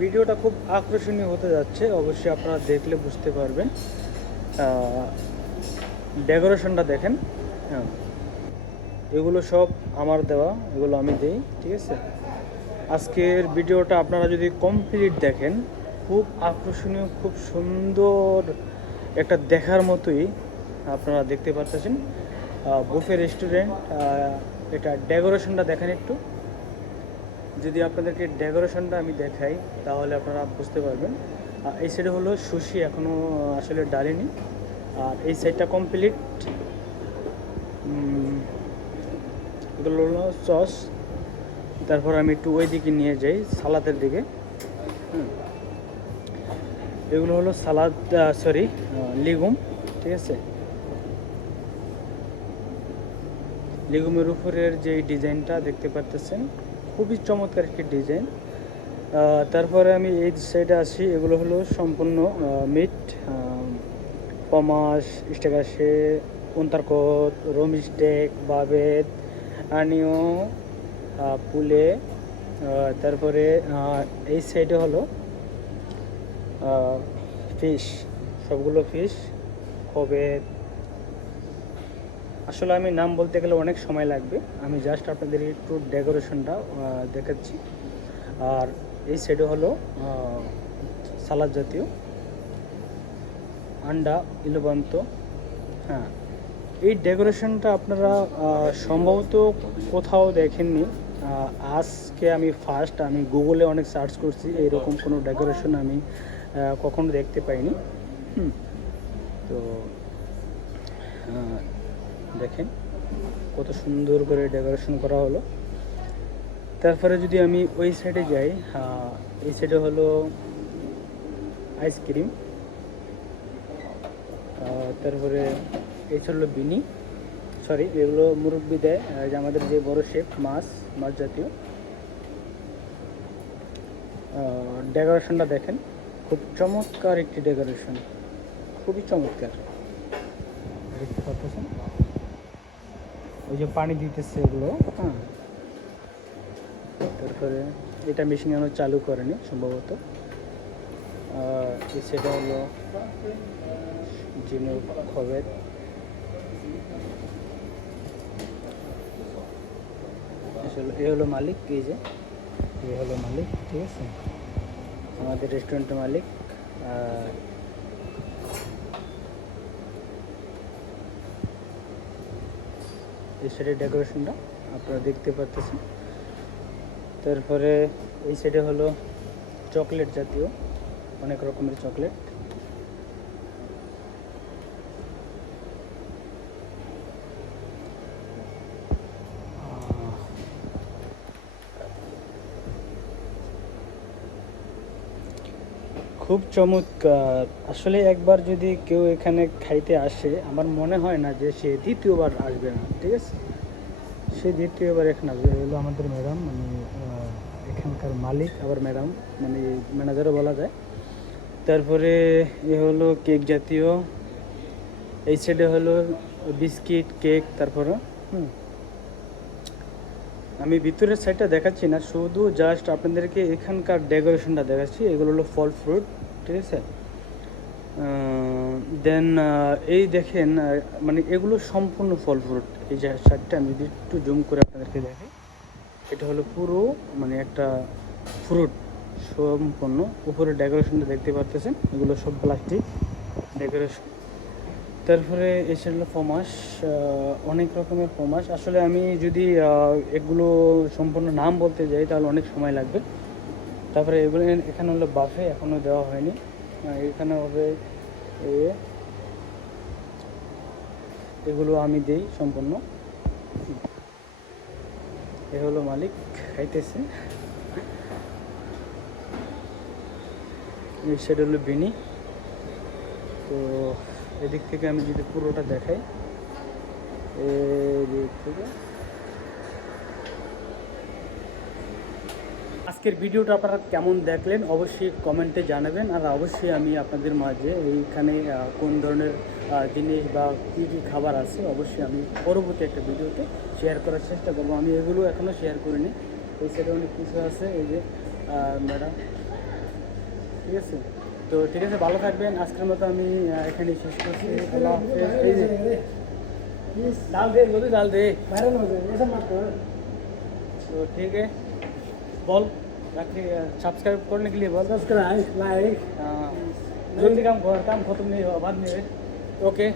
ভিডিওটা খুব আকর্ষণীয় হতে যাচ্ছে, অবশ্যই আপনারা দেখলে বুঝতে পারবেন। ডেকোরেশনটা দেখেন। হ্যাঁ। এগুলো সব আমার দেওয়া, এগুলো আমি দেই, ঠিক আছে? আজকের ভিডিওটা আপনারা যদি কমপ্লিট দেখেন, খুব আকর্ষণীয়, খুব সুন্দর একটা দেখার মতোই আপনারা দেখতে পাচ্ছেন বুফে রেস্টুরেন্ট এটা ডেকোরেশনটা দেখেন একটু। যদি আপনাদেরকে ডেকোরেশনটা আমি দেখাই, তাহলে আপনারা বুঝতে পারবেন। আর এই সাইডে হলো সুশি এখনও আসলে ডালেনি। আর এই সাইডটা কমপ্লিট এগুলো হলো সস তারপর আমি একটু ওই দিকে নিয়ে যাই, সালাদের দিকে। এগুলো হলো সালাদ সরি লিগুম ঠিক আছে? লিগুমের উপরের যে ডিজাইনটা দেখতে পারতেছেন খুবই চমৎকার একটি ডিজাইন। তারপরে আমি এই সাইডে আসি এগুলো হলো সম্পূর্ণ মিট পমাস স্টেকাশে উন্তারকোট রোম স্টেক বাবেদ, আনিও পুলে তারপরে এই সাইডে হলো ফিশ সবগুলো ফিশ কবেদ আসলে আমি নাম বলতে গেলে অনেক সময় লাগবে। আমি জাস্ট আপনাদের একটু ডেকোরেশনটা দেখাচ্ছি। আর এই সাইডে হলো সালাদ জাতীয়। আন্ডা, ইলবন্ত। হ্যাঁ এই ডেকোরেশনটা আপনারা সম্ভবত কোথাও দেখেননি। আজকে আমি ফার্স্ট আমি গুগলে অনেক সার্চ করছি এরকম কোনো ডেকোরেশন আমি কখনো দেখতে পাইনি। তো দেখেন, কত সুন্দর করে ডেকোরেশন করা হলো। তারপরে যদি আমি ওই সাইডে যাই এই সাইডে হলো আইসক্রিম তারপরে এই ছিল বিনি সরি এগুলো মুরব্বি দেয় যে আমাদের যে বড় শেপ মাছ মাছ জাতীয়। ডেকোরেশনটা দেখেন, খুব চমৎকার একটি ডেকোরেশন খুবই চমৎকার। দেখতে পাচ্ছেন? ওই যে পানি দিতেছে এগুলো হ্যাঁ। তারপরে এটা মেশিন এখনও চালু করেনি, সম্ভবত। সেটা হলো জিনুক খবের। এ হলো মালিক, এই যে। এ হলো মালিক, ঠিক আছে। আমাদের রেস্টুরেন্টের মালিক, আর এই সাইডে ডেকোরেশনটা আপনারা দেখতে পাচ্ছেন তারপরে এই সাইডে হলো চকলেট জাতীয়, অনেক রকমের চকলেট খুব চমৎকার। আসলে একবার যদি কেউ এখানে খাইতে আসে, আমার মনে হয় না যে সে দ্বিতীয়বার আসবে না, ঠিক আছে? সে দ্বিতীয়বার এখানে আসবে। এ হলো আমাদের ম্যাডাম মানে এখানকার মালিক, আবার ম্যাডাম মানে ম্যানেজারও বলা যায়। তারপরে এ হলো কেক জাতীয়, এই সাইডে হলো বিস্কিট, কেক তারপরে হুম। আমি ভিতরের সাইডটা দেখাচ্ছি না, শুধু জাস্ট আপনাদেরকে এখানকার ডেকোরেশনটা দেখাচ্ছি, এগুলো হলো ফল ফ্রুট ঠিক আছে? দেন এই দেখেন মানে এগুলো সম্পূর্ণ ফল ফ্রুট এই যে সাইডটা আমি যদি একটু জুম করে আপনাদেরকে দেখাই, এটা হলো পুরো মানে একটা ফ্রুট সম্পূর্ণ, উপরে ডেকোরেশনটা দেখতে পারতেছেন, এগুলো সব প্লাস্টিক ডেকোরেশন তারপরে এসে হলো ফমাস অনেক রকমের ফমাস আসলে আমি যদি এগুলো সম্পূর্ণ নাম বলতে যাই, তাহলে অনেক সময় লাগবে। তারপরে এগুলো এখানে হলো বাফে এখনও দেওয়া হয়নি। এখানে হবে এগুলো আমি দেই সম্পূর্ণ। এ হলো মালিক, খাইতেছে। সাইড হলো বিনি। তো এদিক থেকে আমি যদি পুরোটা দেখাই, এদিক থেকে। আজকের ভিডিওটা আপনারা কেমন দেখলেন, অবশ্যই কমেন্টে জানাবেন, আর অবশ্যই আমি আপনাদের মাঝে এইখানে কোন ধরনের জিনিস বা কী কী খাবার আছে, অবশ্যই আমি পরবর্তী একটা ভিডিওতে শেয়ার করার চেষ্টা করব। আমি এগুলো এখনও শেয়ার করিনি, এই সাইডে অনেক কিছু আছে, এই যে ম্যাডাম, ঠিক আছে? তো ঠিক আছে ভালো থাকবেন আজকের মতো আমি আহ, এখানেই শেষ করছি আল্লাহ হাফেজ। এই যে ডাল দে জলদি ডাল দে तो ठीक है बोल बाकी सब्सक्राइब करने के लिए बोल सब्सक्राइब लाइक हाँ, जल्दी काम कर काम खत्म नहीं हुआ बाद में ओके